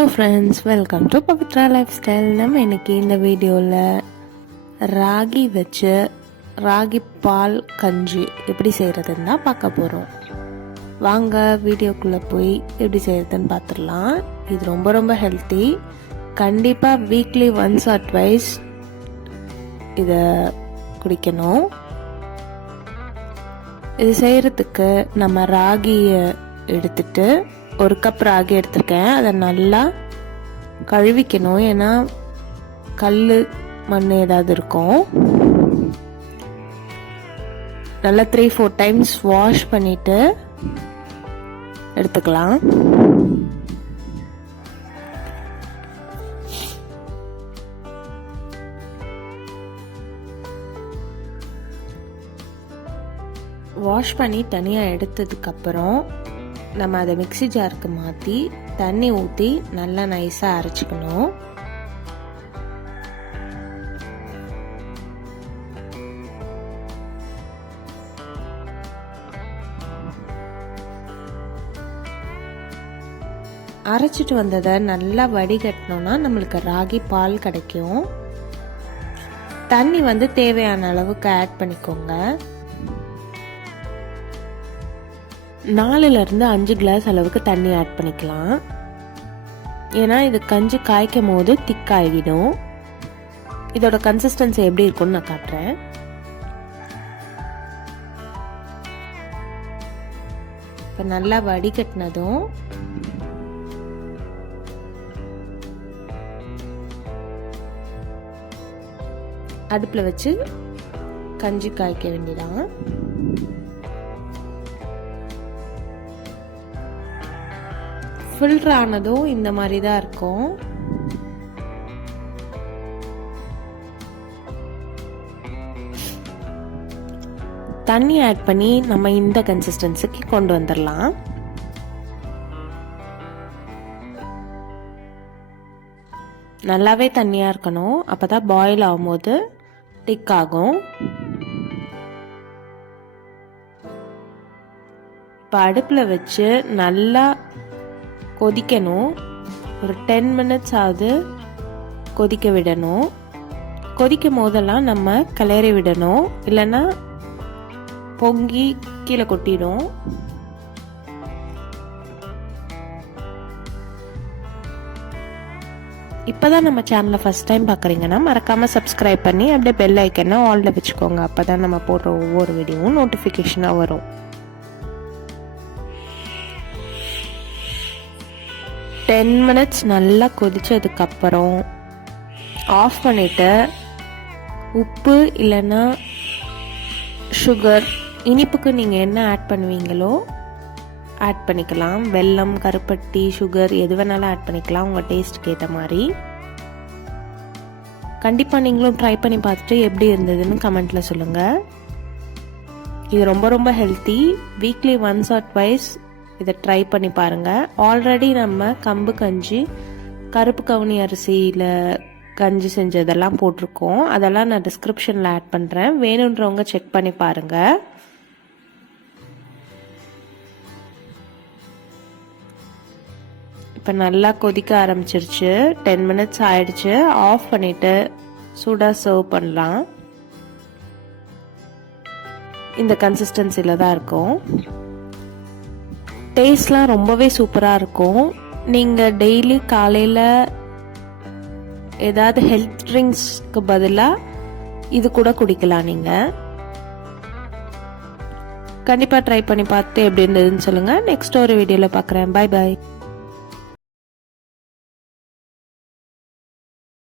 Hello friends, welcome to Pavithra life style. நம்ம இன்னைக்கு இந்த வீடியோவில் ராகி வச்சு ராகி பால் கஞ்சி எப்படி செய்கிறதுன்னு தான் பார்க்க போகிறோம். வாங்க வீடியோக்குள்ளே போய் எப்படி செய்கிறதுன்னு பார்த்துடலாம். இது ரொம்ப ரொம்ப ஹெல்த்தி. கண்டிப்பாக வீக்லி ஒன்ஸ் ஆர் ட்வைஸ் இதை குடிக்கணும். இது செய்கிறதுக்கு நம்ம ராகியை எடுத்துட்டு ஒரு கப் ராகி எடுத்திருக்கேன். அதை நல்லா கழுவிக்கணும், ஏன்னா கல் மண் ஏதாவது இருக்கும். நல்லா 3-4 டைம்ஸ் வாஷ் பண்ணிட்டு எடுத்துக்கலாம். வாஷ் பண்ணி தனியாக எடுத்ததுக்கப்புறம் நம்ம அதை மிக்ஸி ஜாருக்கு மாற்றி தண்ணி ஊற்றி நல்லா நைஸாக அரைச்சிக்கணும். அரைச்சிட்டு வந்ததை நல்லா வடிகட்டினோன்னா நம்மளுக்கு ராகி பால் கிடைக்கும். தண்ணி தேவையான அளவுக்கு ஆட் பண்ணிக்கோங்க. 4லிருந்து 5 கிளாஸ் அளவுக்கு தண்ணி ஆட் பண்ணிக்கலாம். ஏன்னா இது கஞ்சி காய்க்கும் போது திக்காகிடும். இதோட கன்சிஸ்டன்சி எப்படி இருக்கும்னு நான் காட்டுறேன். இப்போ நல்லா வடிகட்டினதும் அடுப்பில் வச்சு கஞ்சி காய்க்க வேண்டியதான். ஃபில்டர் ஆனதும் இந்த மாதிரி தான் இருக்கும். தண்ணி ஆட் பண்ணி நம்ம இந்த கன்சிஸ்டன்சிக்கு கொண்டு வந்துடலாம். நல்லாவே தண்ணியா இருக்கணும், அப்பதான் பாயில் ஆகும்போது திக் ஆகும். இப்போ அடுப்பில் வச்சு நல்லா கொதிக்கணும். ஒரு 10 மினிட்ஸ் ஆகுது கொதிக்க விடணும். கொதிக்கும் போதெல்லாம் நம்ம கிளறி விடணும், இல்லைன்னா பொங்கி கீழே கொட்டிடும். இப்போதான் நம்ம சேனலை ஃபர்ஸ்ட் டைம் பார்க்குறீங்கன்னா மறக்காமல் சப்ஸ்கிரைப் பண்ணி அப்படியே பெல் ஐக்கனை ஆல்ல வச்சுக்கோங்க. அப்போ தான் நம்ம போடுற ஒவ்வொரு வீடியோவும் நோட்டிஃபிகேஷனாக வரும். 10 மினிட்ஸ் நல்லா கொதிச்சதுக்கப்புறம் ஆஃப் பண்ணிவிட்டு உப்பு இல்லைன்னா சுகர், இனிப்புக்கு நீங்கள் என்ன ஆட் பண்ணுவீங்களோ ஆட் பண்ணிக்கலாம். வெல்லம், கருப்பட்டி, சுகர் எது வேணாலும் ஆட் பண்ணிக்கலாம் உங்கள் டேஸ்ட்டுக்கு ஏற்ற மாதிரி. கண்டிப்பாக நீங்களும் ட்ரை பண்ணி பார்த்துட்டு எப்படி இருந்ததுன்னு கமெண்ட்டில் சொல்லுங்கள். இது ரொம்ப ரொம்ப healthy. Weekly once R twice இதை ட்ரை பண்ணி பாருங்கள். ஆல்ரெடி நம்ம கம்பு கஞ்சி, கருப்பு கவுனி அரிசியில் கஞ்சி செஞ்சதெல்லாம் போட்டிருக்கோம். அதெல்லாம் நான் டிஸ்கிரிப்ஷனில் ஆட் பண்ணுறேன், வேணுன்றவங்க செக் பண்ணி பாருங்கள். இப்போ நல்லா கொதிக்க ஆரம்பிச்சிருச்சு. 10 மினிட்ஸ் ஆயிடுச்சு. ஆஃப் பண்ணிவிட்டு சூடாக சர்வ் பண்ணலாம். இந்த கன்சிஸ்டன்சியில் தான் இருக்கும். டேஸ்ட்லாம் ரொம்பவே சூப்பராக இருக்கும். நீங்கள் டெய்லி காலையில் ஏதாவது ஹெல்த் ட்ரிங்க்ஸ்க்கு பதிலாக இது கூட குடிக்கலாம். நீங்கள் கண்டிப்பாக ட்ரை பண்ணி பார்த்து எப்படி இருந்ததுன்னு சொல்லுங்கள். நெக்ஸ்ட் ஒரு வீடியோவில் பார்க்குறேன். Bye bye.